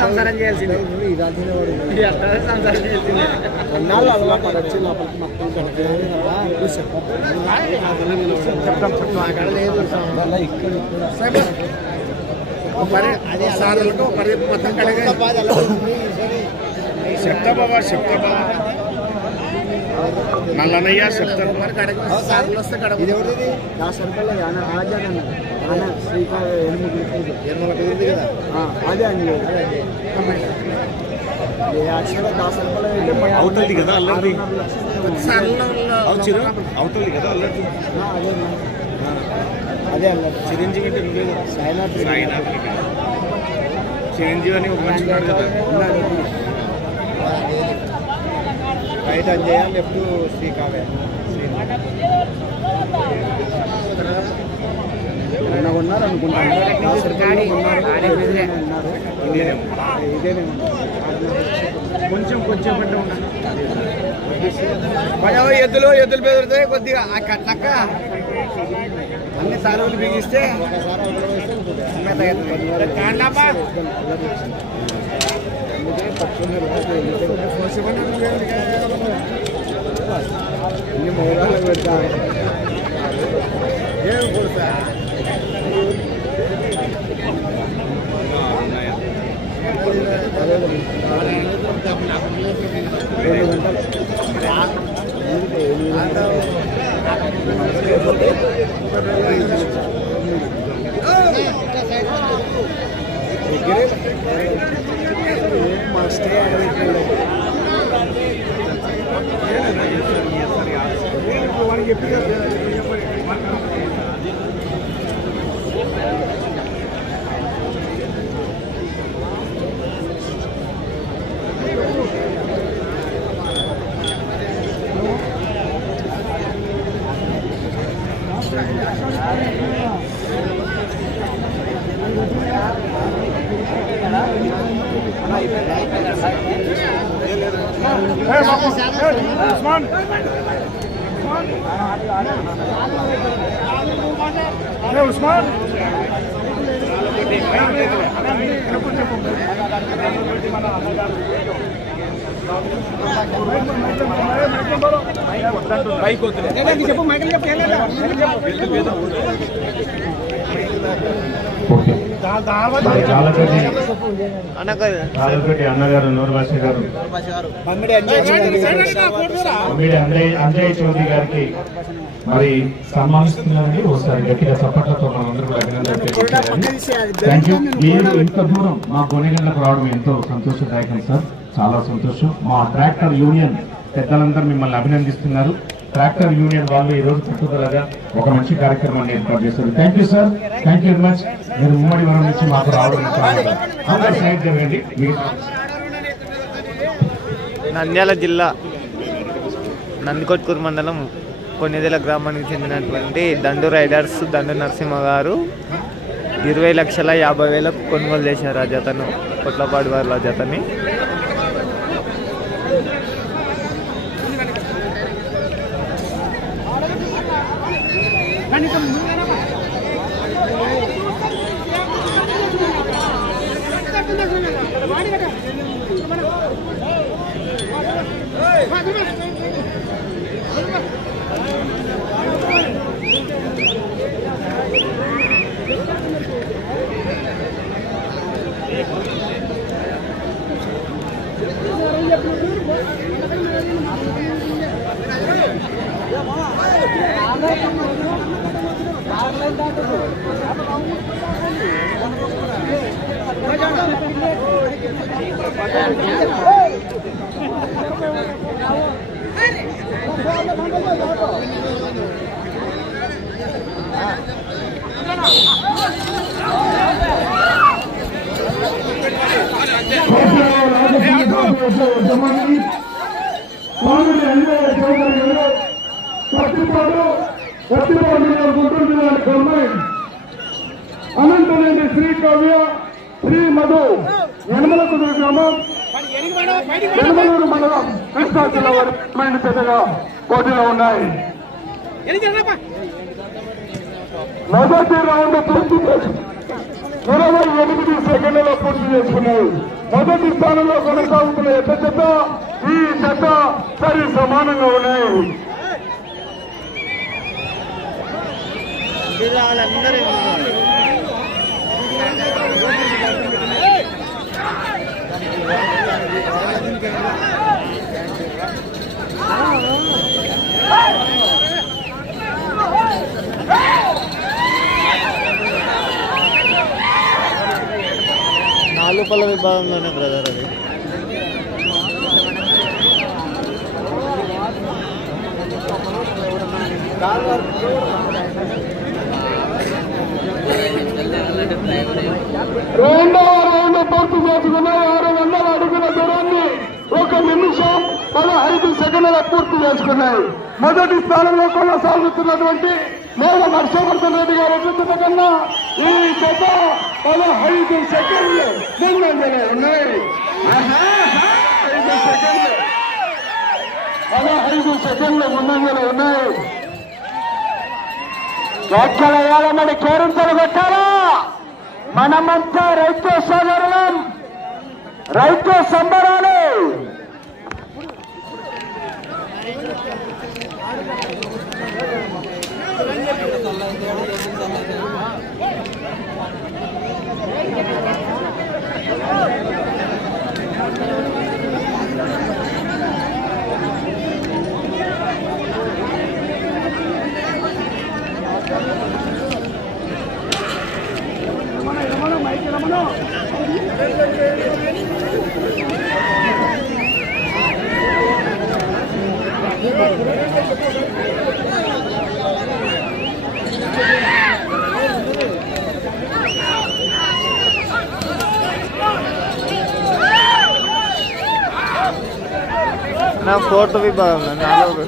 సంసారం చేయాల్సిందే సంసారం చేయాల్సిందే చెప్తా బాబా చెప్తా బాబా నల్లనయ్య మన అవుతుంది కదా అల్లరి అవుతుంది కదా అల్లరి అదే అన్న. చిరంజీవి అంటే నువ్వే కదా? సాయినాథ్ సాయినాథ్ చిరంజీవి అని ఒక ఉన్నాడు కదా. రైట్ అంజయ్య లెఫ్ట్ శ్రీకావ్య నిన్న ఉన్నారు అనుకుంటాను కొంచెం కొంచెం పడవ ఎద్దులు ఎద్దులు బెదిరితే కొద్దిగా ఆ కట్టక అన్ని సార్లు బిగిస్తే అన్ని మొదలు పెడతారు ఏం కొడతా రెండు గంటలు ఓకే మరి జాలగడ్డి జాలగడ్డి అన్నగారు. నూరుభాష గారు. అంజయ్ చౌదరి గారికి మరి సన్మానిస్తున్నారని ఒకసారి గట్టిగా చప్పట్లతో మనందరూ కూడా మీరు ఇంత దూరం మా గొనెగండ్లకు రావడం ఎంతో సంతోషదాయకం సార్. చాలా సంతోషం. మా ట్రాక్టర్ యూనియన్ పెద్దలందరూ మిమ్మల్ని అభినందిస్తున్నారు. ట్రాక్టర్ యూనియన్ వాళ్ళు ఈ రోజు పట్టుదలగా ఒక మంచి కార్యక్రమాన్ని ఏర్పాటు చేశారు. Thank you sir thank you very much మీరు ఉమ్మడి వరం నుంచి మాకు రావడం అందరూ సైడ్ జరగండి నంద్యాల జిల్లా నందికొట్కూరు మండలం కొన్నిదేల గ్రామానికి చెందినటువంటి దండు రైడర్స్ దండు నరసింహ గారు ఇరవై లక్షల యాభై వేలకు కొనుగోలు చేశారు ఆ జతను కొట్లపాడు వారు ఆ జతని. పాలు ఎన్నో చౌదరి గారు కత్తిపాడు పత్తిపాడు గుంటూరు జిల్లాకి గవర్నమెంట్ అనంతనేని శ్రీ కవ్య శ్రీ మధు యనమల కుదురు గ్రామం యనమలూరు మండలం కృష్ణా జిల్లా వారి పెద్దగా పోటీలో ఉన్నాయి. మొదటి రౌండ్ పూర్తి ఇరవై ఎనిమిది సెకండ్లలో పూర్తి చేసుకున్నాయి. మొదటి స్థానంలో కొనసాగుతున్న ఎంత చెత్త ఈ చెత్త సరి సమానంగా ఉన్నాయి. నాలుగు పళ్ళ విభాగంలోనే బ్రదర్ అది. రెండవ రౌండ్ పూర్తి చేసుకున్నాయి ఆరు వందల అడుగుల దూరాన్ని ఒక నిమిషం పదహైదు సెకండ్ల పూర్తి చేసుకున్నాయి. మొదటి స్థానంలో కొనసాగుతున్నటువంటి నేను హర్షవర్ధన్ రెడ్డి గారు ఎదుగుతున్న కన్నా ఈ జత పదహైదు సెకండ్లు ముందంజలే ఉన్నాయి. ఆహా, ఐదు సెకండ్లు. పదహైదు సెకండ్లు ముందంజలే ఉన్నాయి. వ్యాఖ్యలు వేలమని కేరింతలు కొట్టారా మనమంతా రైతు సోదరులం. రైతు సంబరాలు నా ఫోర్త్ విభాగంలో నాలుగు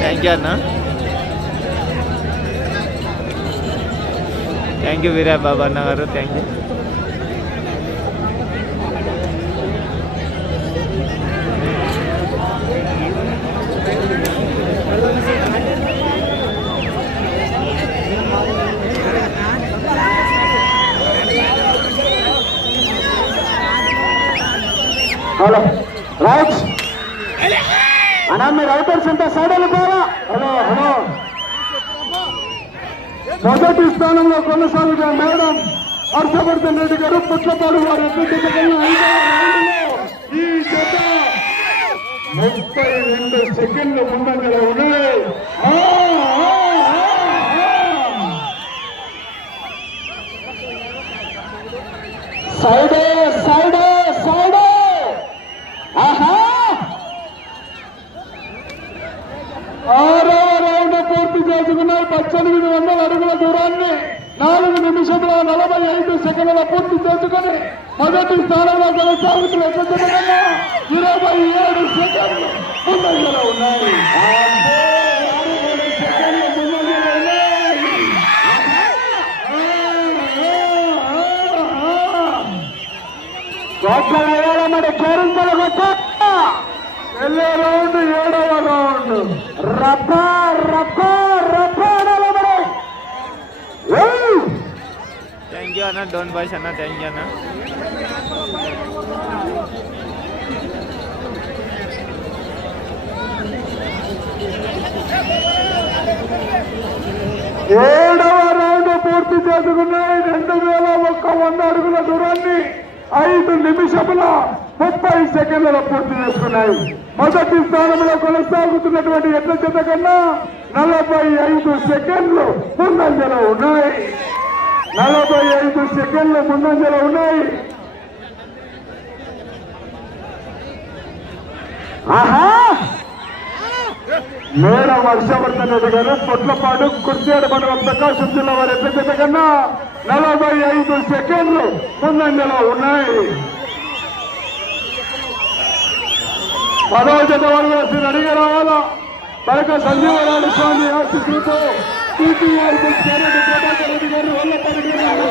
థ్యాంక్ యూ అన్న థ్యాంక్ యూ వీరా బాబా అన్న గారు థ్యాంక్ యూ హలో రైట్ అన్నా మీరు రైటర్స్ అంతా సైడ్ వెళ్ళిపోవాలా హలో హలో మొదటి స్థానంలో కొనసాగుతున్న మేడం హర్షవర్ధన్ రెడ్డి గారు పుట్లపాడు వారు ఈ జత ముప్పై రెండు సెకండ్ల ముందంజలో ఉన్నాయి. సైడే సైడే సైడే. ఆహా. రౌండ్ పూర్తి చేసుకున్నారు. పద్దెనిమిది నిమిషంలో నలభై ఐదు సెకండ్ల పూర్తి చేసుకుని మొదటి స్థానంలో కొనసాగుతున్న ఎక్కడన్నా ఇరవై ఏడు సెకండ్లు ముందంజలో ఉన్నాయి అబ్బో, ఇరవై కోట్ల వేల మరి కేరింతలు కొట్ట వెళ్ళే రౌండ్ ఏడవ రౌండ్ రప్ప రప్ప థ్యాంక్ యూ అన్న డోన్ బాయ్స్ అన్న థ్యాంక్ యూ అన్న. ఏడవ రౌండ్ పూర్తి చేసుకున్నాయి రెండు వేల ఒక్క వంద అడుగుల దూరాన్ని ఐదు నిమిషముల ముప్పై సెకండ్ల పూర్తి చేసుకున్నాయి. మొదటి స్థానంలో కొనసాగుతున్నటువంటి ఎట్ల చేత కన్నా నలభై ఐదు సెకండ్లు ముందంజలో ఉన్నాయి. నలభై ఐదు సెకండ్లు ముందంజలో ఉన్నాయి. ఆహా! మేడ వర్షవర్ధన్ రెడ్డి గారు పొట్లపాడు కుర్చేడు మండలం ప్రకాశం జిల్లా వారి ఎట్ల కన్నా నలభై ఐదు సెకండ్లు ముందంజలో ఉన్నాయి. పదవ జత వరకు వచ్చి రెడీగా రావాలా పరక సంజీవరాడు స్వామి ఆశీస్సులతో టీటీఆర్ రెడ్డి ప్రభాకర్ రెడ్డి గారు వల్లపల్లి గారు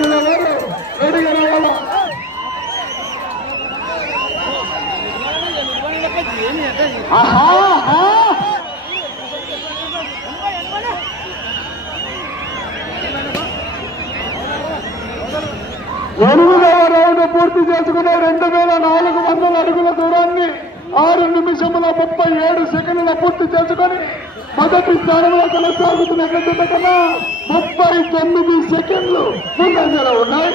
జిల్లా ఎనిమిదవ రౌండ్ పూర్తి చేసుకున్న రెండు వేల నాలుగు వందల అడుగుల దూరాన్ని ఆరు నిమిషముల ముప్పై ఏడు సెకండ్ల పూర్తి చేసుకొని మొదటి స్థానంలో కొనసాగుతున్న గడ్డ కన్నా ముప్పై తొమ్మిది సెకండ్లు ముందంజలో ఉన్నాయి.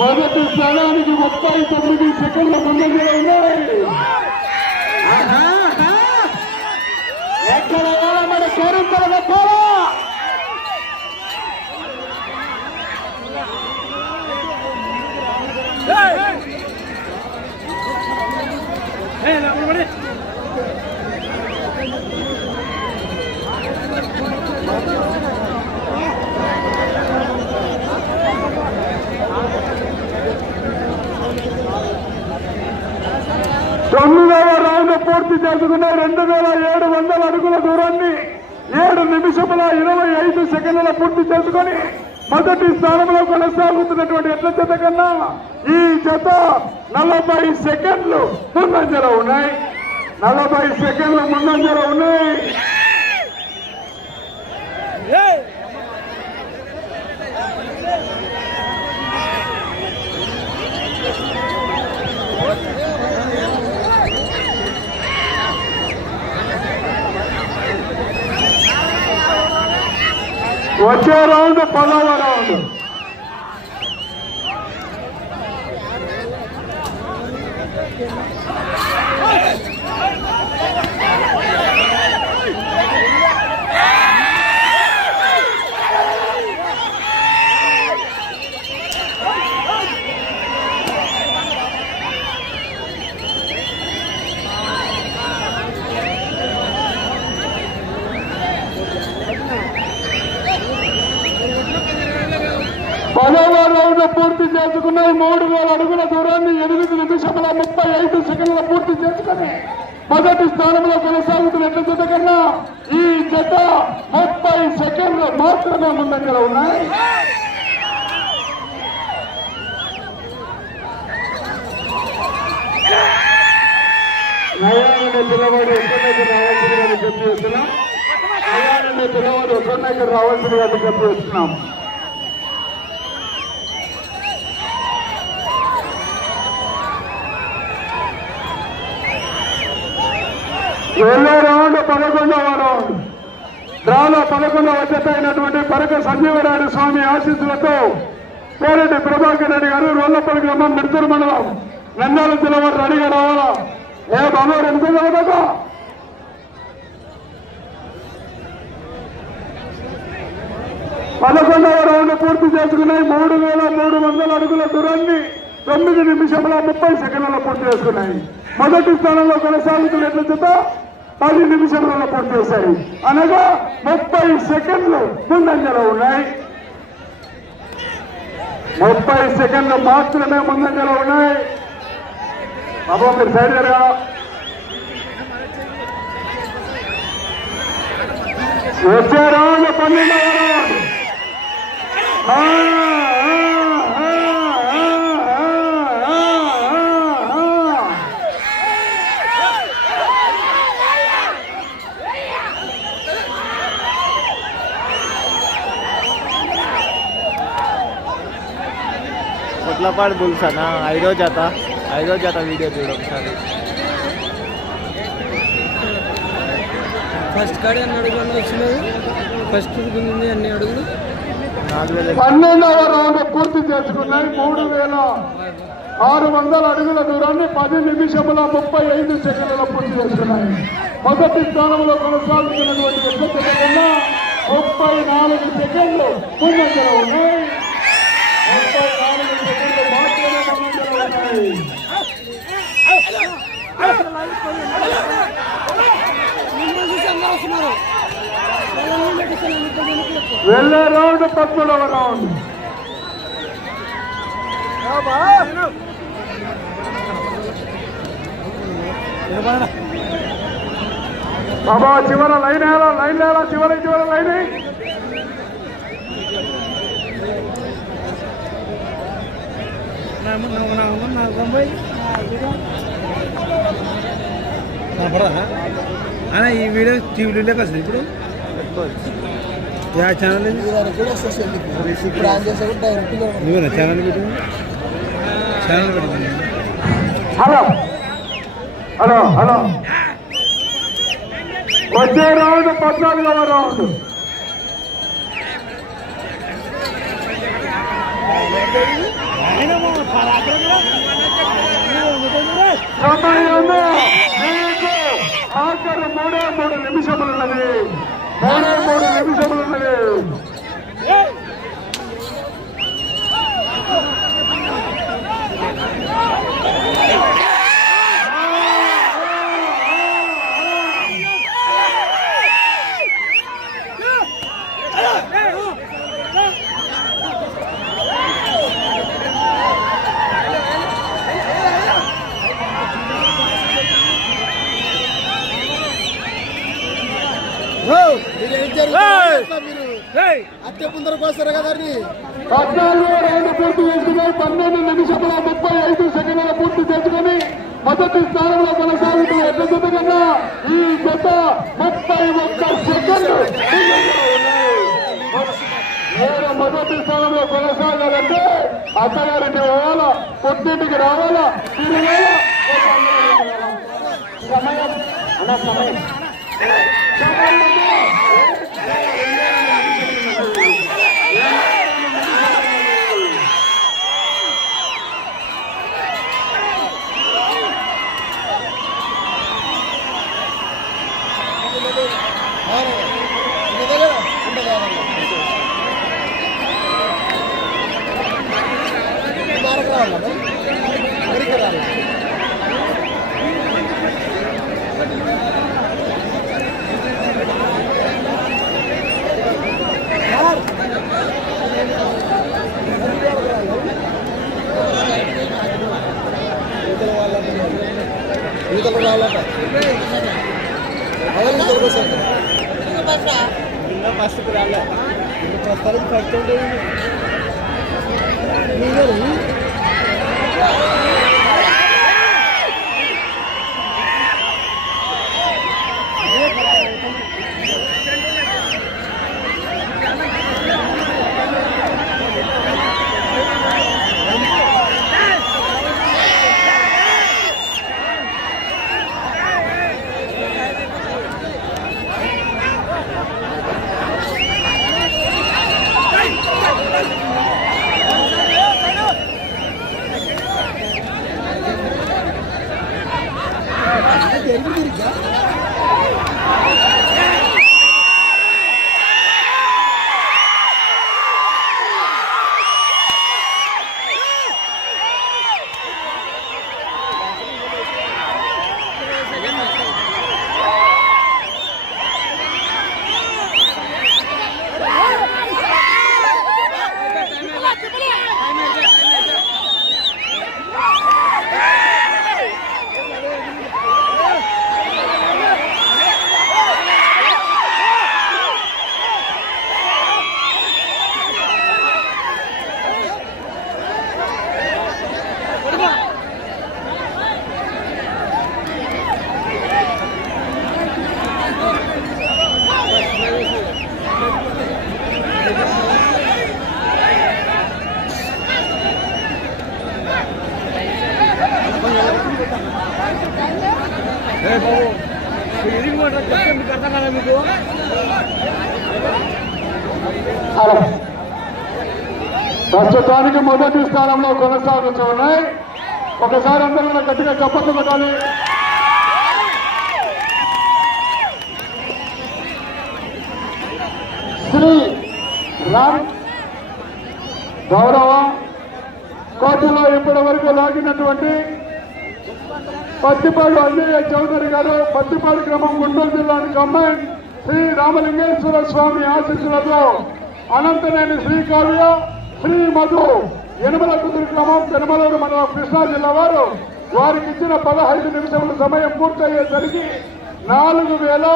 మొదటి స్థానానికి ముప్పై తొమ్మిది సెకండ్ల ముందంజలో ఉన్నాయి. ఎక్కడ మన కోరింతల it? తొమ్మిదవ రౌండ్ పూర్తి చేసుకున్న రెండు వేల ఏడు వందల అడుగుల దూరాన్ని ఏడు నిమిషముల ఇరవై ఐదు సెకండ్ల పూర్తి చేసుకుని మొదటి స్థానంలో కొనసాగుతున్నటువంటి ఎట్ల జత కన్నా ఈ జత నలభై సెకండ్లు ముందంజలో ఉన్నాయి. నలభై సెకండ్లు ముందంజలో ఉన్నాయి. వచ్చే రౌండ్ పదవ రౌండ్ పదవ రౌండ్ పూర్తి చేసుకున్నాయి మూడు వేల అడుగుల దూరాన్ని ఎనిమిది నిమిషముల ముప్పై ఐదు సెకండ్ల పూర్తి చేసుకుని మొదటి స్థానంలో కొనసాగుతున్న ఎట్ల జత కన్నా ఈ జత ముప్పై సెకండ్లు మాత్రమే ముందంజలో ఉన్నాయి. నయాన్ని పిల్లవాడు ఎక్కడికి రావాల్సిందిగా చెప్పి చేస్తున్నాం. నయాన్ని పిల్లవాడు ఎక్కడికి రావాల్సిందిగా చెప్పి చేస్తున్నాం. వెళ్ళే రౌండ్ పదకొండవ రౌండ్. డ్రాలో పదకొండవ జత అయినటువంటి పరక సంజీవరాయుడు స్వామి ఆశీస్సులతో పేరెడ్డి ప్రభాకర్ రెడ్డి గారు రోళ్ళపల్లి గ్రామం మిర్తూరు మండలం నందాల జిల్లా వారు రెడీగా రావాలా? ఏ బాబు ఎంత చదవదా పదకొండవ రౌండ్ పూర్తి చేసుకున్నాయి. మూడు వేల మూడు వందల అడుగుల దూరాన్ని తొమ్మిది నిమిషముల ముప్పై సెకండ్లలో పూర్తి చేసుకున్నాయి. మొదటి స్థానంలో కొనసాగుతున్న చేత పది నిమిషంలో పూర్తి చేశాయి అనగా ముప్పై సెకండ్లు ముందంజలో ఉన్నాయి. ముప్పై సెకండ్లు మాత్రమే ముందంజలో ఉన్నాయి. బాబా మీరు సైడ్ జరగా వచ్చే రౌండ్ ఆ, ఆ, ఆ, ఆ, ఆ, ఆ, ఆ. పొట్లపాడు బుల్స్ అన్న ఐదో జత. ఐదో జత వీడియో చూడు ఒకసారి. ఫస్ట్ కాడి అన్ని అడుగులు వచ్చినది ఫస్ట్ ఉంది అన్ని అడుగులు. పన్నెండవ రౌండ్ పూర్తి చేసుకున్నాయి. మూడు వేల ఆరు వందల అడుగుల దూరాన్ని పది నిమిషముల ముప్పై ఐదు సెకండ్ల పూర్తి చేసుకున్నాయి. మొదటి స్థానంలో కొనసాగుతున్నటువంటి ఎట్ల ముప్పై నాలుగు సెకండ్లు ముందంజలో ఉన్నాయి ముప్పై నాలుగు సెకండ్లు మాత్రమే ముందంజలో ఉన్నాయి వెళ్ళే రౌండ్ పద్మూడవ రౌండ్. బాబా చివర లైన్ ఎలా లైన్ ఎలా చివరి చివర లైన్ అన్న ఈ వీడియో టీవీలోకి వస్తుంది ఇప్పుడు. యా ఛానల్? నువ్వేనా? ఛానల్ పెట్టింది? ఛానల్ పెట్టింది. హలో. Hello hello. వచ్చే రౌండ్ పద్నాలుగవ రౌండ్ సమయము మీకు ఆఖరి మూడే మూడు నిమిషములున్నది మూడే మూడు నిమిషములున్నది అట్టే ముందరకు వస్తారు కదా పద్నాలుగు రౌండ్ పూర్తి చేసుకుని పన్నెండు నిమిషముల ముప్పై ఐదు సెకండ్ల పూర్తి చేసుకుని మొదటి స్థానంలో కొనసాగుతున్న కన్నా ఈ జత ముప్పై ఒక్క సెకండ్లు. నేను మొదటి స్థానంలో కొనసాగాలంటే అత్తగారికి పోవాలా పుట్టింటికి రావాలా? సమయం. అన్న సమయం. సమయం హలో ప్రస్తుతానికి మొదటి స్థానంలో కొనసాగుతూ ఉన్నాయి ఒకసారి అందరూ కూడా గట్టిగా చప్పట్లు కొట్టాలి శ్రీ రామ్ గౌరవ కోర్టులో ఇప్పటి వరకు లాగినటువంటి పత్తిపాడు అన్నయ్య చౌదరి గారు పత్తిపాడు క్రమం గుంటూరు జిల్లానికి అమ్మాయి శ్రీ రామలింగేశ్వర స్వామి ఆశీస్సులతో అనంతనేని శ్రీ శ్రీ మధు యనమల కుదురు క్రమం పెనమలూరు మండలం కృష్ణా జిల్లా వారు. వారికి ఇచ్చిన పదహైదు నిమిషముల సమయం పూర్తయ్యేసరికి నాలుగు వేల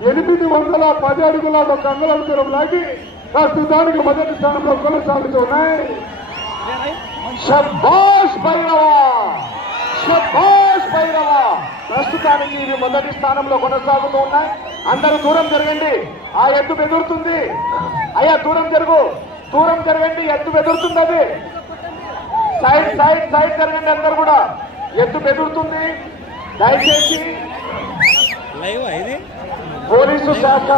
ఎనిమిది వందల పది అడుగుల ఒక అంగుళాల దూరం లాగి ప్రస్తుతానికి మొదటి స్థానంలో కొనసాగుతున్నాయి. శభాష్ భైరవా! శభాష్ భైరవ! ప్రస్తుతానికి ఇవి మొదటి స్థానంలో కొనసాగుతూ ఉన్నాయి అందరూ దూరం జరగండి. ఆ ఎత్తు బెదురుతుంది. అయ్యా దూరం జరుగు. దూరం జరగండి ఎత్తు బెదురుతుంది అది సైడ్ సైడ్ సైడ్ జరగండి అందరు కూడా. ఎత్తు బెదురుతుంది దయచేసి పోలీసు శాఖ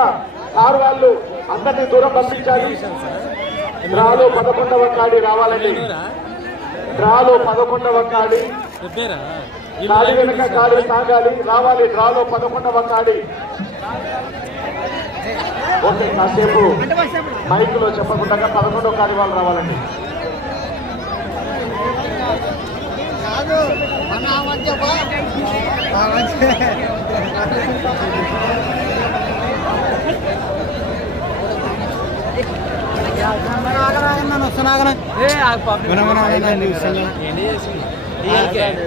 సార్ వాళ్ళు అందరినీ దూరం పంపించాలి. డ్రాలో పదకొండవ కాడి రావాలండి. డ్రాలో పదకొండవ కాడి. కాడి వెనుక కాడి సాగాలి రావాలి డ్రాలో పదకొండవ కాడి. ఓకే కాసేపు మైక్లో చెప్పకుండా పదకొండవ కాడి వాళ్ళు రావాలండి ఏ